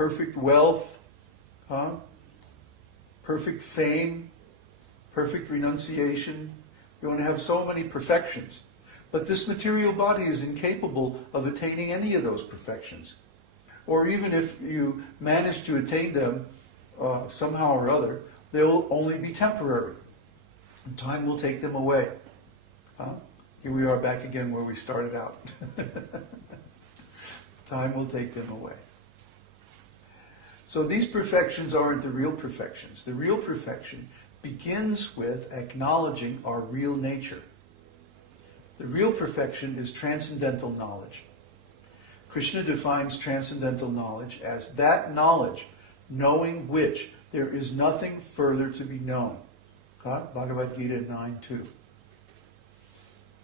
perfect wealth, perfect fame, perfect renunciation. You want to have so many perfections. But this material body is incapable of attaining any of those perfections. Or even if you manage to attain them somehow or other, they will only be temporary. And time will take them away. Here we are back again where we started out. Time will take them away. So these perfections aren't the real perfections. The real perfection begins with acknowledging our real nature. The real perfection is transcendental knowledge. Krishna defines transcendental knowledge as that knowledge, knowing which there is nothing further to be known. Bhagavad Gita 9:2.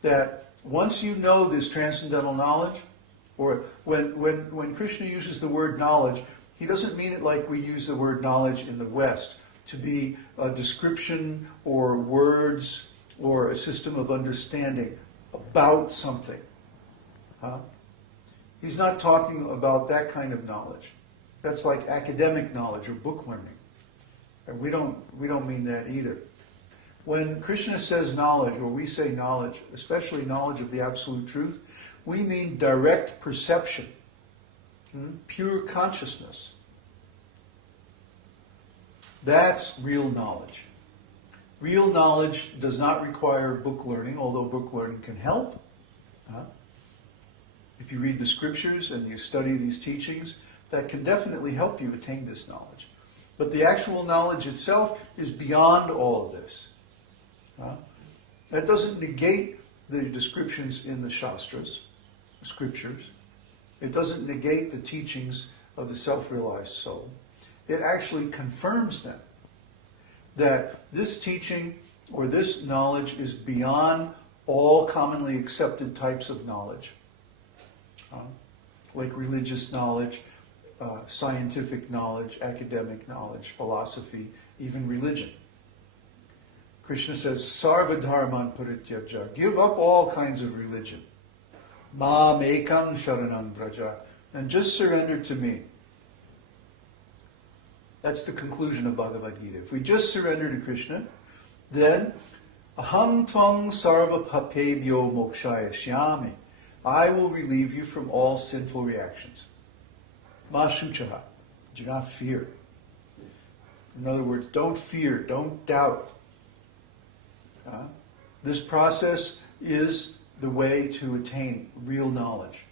That once you know this transcendental knowledge, or when Krishna uses the word knowledge, he doesn't mean it like we use the word knowledge in the West, to be a description or words or a system of understanding about something. He's not talking about that kind of knowledge. That's like academic knowledge or book learning. And we don't mean that either. When Krishna says knowledge, or we say knowledge, especially knowledge of the absolute truth, we mean direct perception, pure consciousness. That's real knowledge. Real knowledge does not require book learning, although book learning can help. If you read the scriptures and you study these teachings, that can definitely help you attain this knowledge. But the actual knowledge itself is beyond all of this. That doesn't negate the descriptions in the Shastras, scriptures. It doesn't negate the teachings of the self-realized soul. It actually confirms them. That this teaching or this knowledge is beyond all commonly accepted types of knowledge. Like religious knowledge, scientific knowledge, academic knowledge, philosophy, even religion. Krishna says, Sarva dharman parityaja, give up all kinds of religion. Mam ekam sharanam vraja, and just surrender to me. That's the conclusion of Bhagavad Gita. If we just surrender to Krishna, then aham tvam sarva papebhyo mokshaya shyami, I will relieve you from all sinful reactions. Ma shuchaha, do not fear. In other words, don't fear, don't doubt. This process is the way to attain real knowledge.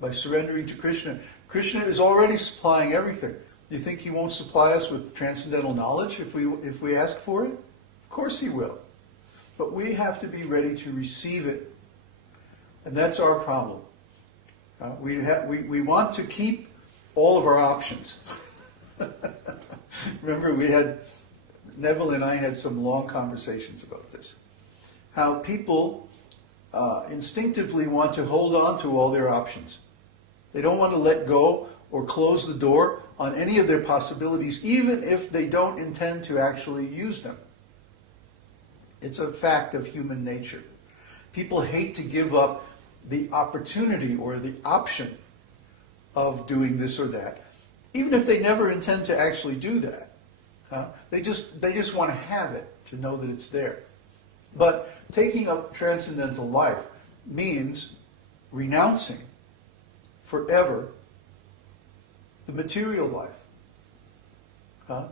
By surrendering to Krishna, Krishna is already supplying everything. You think he won't supply us with transcendental knowledge if we ask for it? Of course he will. But we have to be ready to receive it. And that's our problem. We want to keep all of our options. Remember, Neville and I had some long conversations about this. How people instinctively want to hold on to all their options. They don't want to let go or close the door on any of their possibilities, even if they don't intend to actually use them. It's a fact of human nature. People hate to give up the opportunity or the option of doing this or that, even if they never intend to actually do that. They just want to have it, to know that it's there. But taking up transcendental life means renouncing forever the material life.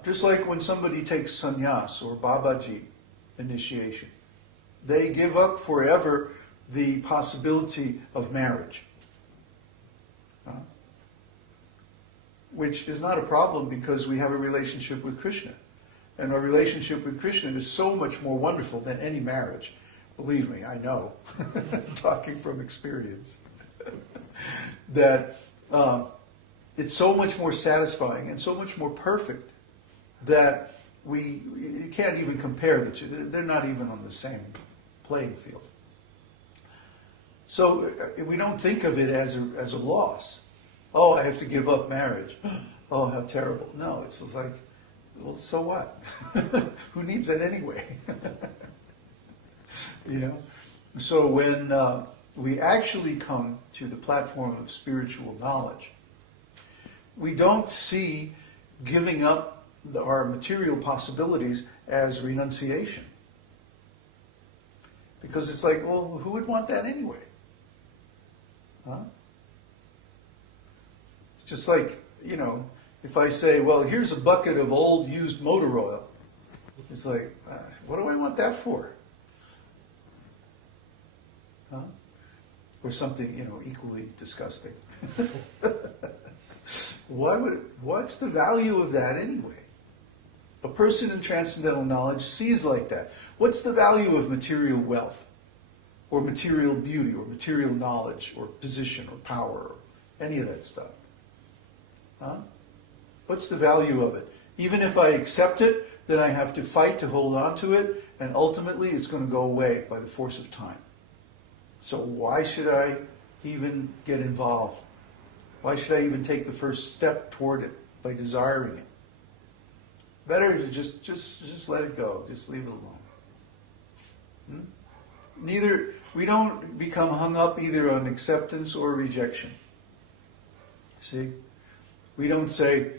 Just like when somebody takes sannyas or Babaji initiation, they give up forever the possibility of marriage. Which is not a problem because we have a relationship with Krishna. And our relationship with Krishna is so much more wonderful than any marriage. Believe me, I know, talking from experience, that it's so much more satisfying and so much more perfect that you can't even compare the two. They're not even on the same playing field. So we don't think of it as a loss. Oh, I have to give up marriage. Oh, how terrible. No, it's like, well, so what? Who needs it anyway? So when we actually come to the platform of spiritual knowledge, we don't see giving up our material possibilities as renunciation. Because it's like, well, who would want that anyway? Huh? It's just like, if I say, well, here's a bucket of old used motor oil. It's like, what do I want that for? Huh? Or something, equally disgusting. What's the value of that anyway? A person in transcendental knowledge sees like that. What's the value of material wealth? Or material beauty, or material knowledge, or position, or power, or any of that stuff? Huh? What's the value of it? Even if I accept it, then I have to fight to hold on to it, and ultimately it's going to go away by the force of time. So why should I even get involved? Why should I even take the first step toward it by desiring it? Better to just let it go. Just leave it alone. We don't become hung up either on acceptance or rejection. See? We don't say,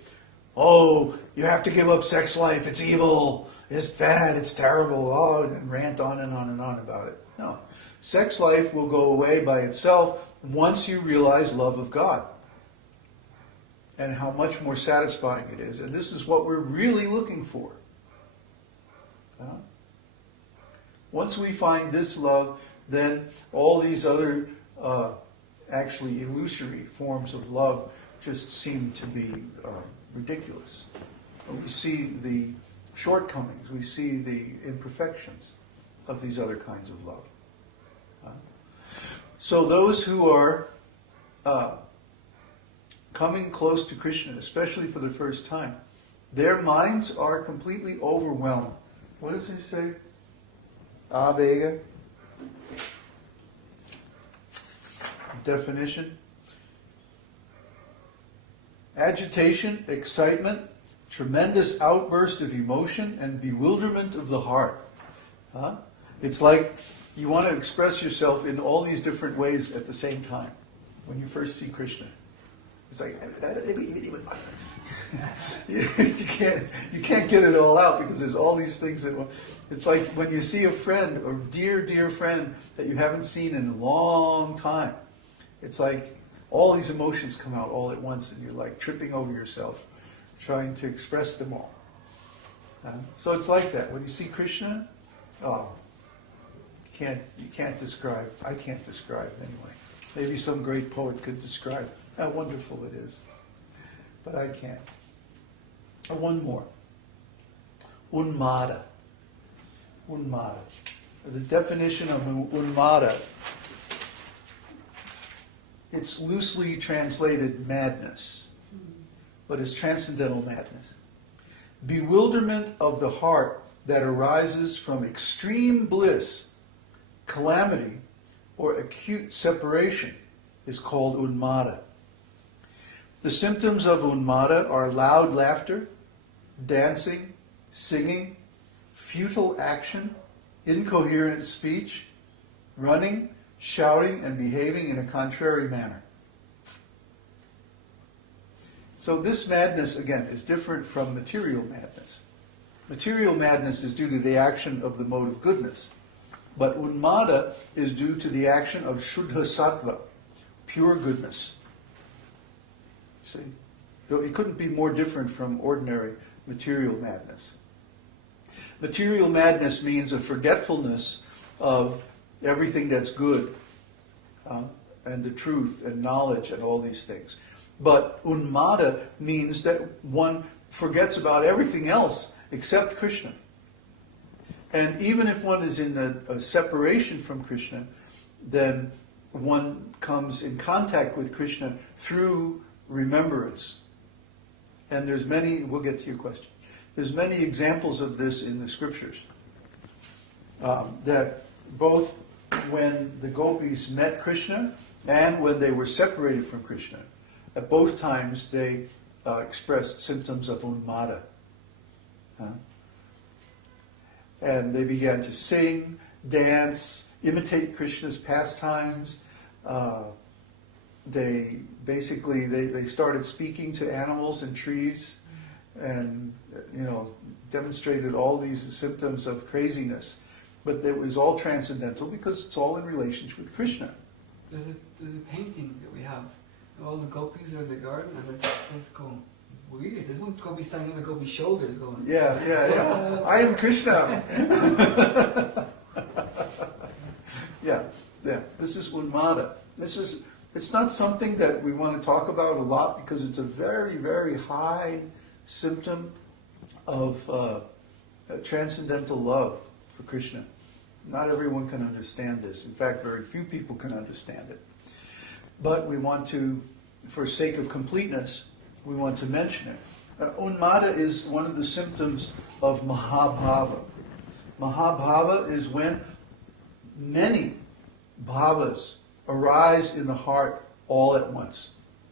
oh, you have to give up sex life, it's evil, it's bad, it's terrible, and rant on and on and on about it. No. Sex life will go away by itself once you realize love of God. And how much more satisfying it is. And this is what we're really looking for. Once we find this love, then all these other actually illusory forms of love just seem to be ridiculous. We see the shortcomings, we see the imperfections of these other kinds of love. So those who are coming close to Krishna, especially for the first time, their minds are completely overwhelmed. What does he say? Āvega. Definition. Agitation, excitement, tremendous outburst of emotion, and bewilderment of the heart. It's like you want to express yourself in all these different ways at the same time when you first see Krishna. It's like you can't get it all out because there's all these things that. It's like when you see a friend, or dear friend that you haven't seen in a long time. It's like all these emotions come out all at once, and you're like tripping over yourself, trying to express them all. So it's like that when you see Krishna. Oh, you can't describe. I can't describe anyway. Maybe some great poet could describe how wonderful it is. But I can't. One more. Unmāda. Unmāda. The definition of unmāda, it's loosely translated madness, but it's transcendental madness. Bewilderment of the heart that arises from extreme bliss, calamity, or acute separation is called unmāda. The symptoms of unmāda are loud laughter, dancing, singing, futile action, incoherent speech, running, shouting, and behaving in a contrary manner. So this madness, again, is different from material madness. Material madness is due to the action of the mode of goodness. But unmāda is due to the action of shuddha sattva, pure goodness. See? So it couldn't be more different from ordinary material madness. Material madness means a forgetfulness of everything that's good, and the truth and knowledge and all these things. But unmāda means that one forgets about everything else except Krishna. And even if one is in a separation from Krishna, then one comes in contact with Krishna through remembrance. And there's many, we'll get to your question, there's many examples of this in the scriptures. That both when the gopis met Krishna and when they were separated from Krishna, at both times they expressed symptoms of unmāda. And they began to sing, dance, imitate Krishna's pastimes, they basically they started speaking to animals and trees, and demonstrated all these symptoms of craziness. But it was all transcendental because it's all in relationship with Krishna. There's a painting that we have. All the gopis are in the garden, and it's going weird. There's one gopi standing on the gopi's shoulders going... Yeah. I am Krishna. Yeah. This is unmāda. It's not something that we want to talk about a lot because it's a very, very high symptom of transcendental love for Krishna. Not everyone can understand this. In fact, very few people can understand it. But we want to, for sake of completeness, we want to mention it. Unmāda is one of the symptoms of mahabhava. Mahabhava is when many bhavas arise in the heart all at once.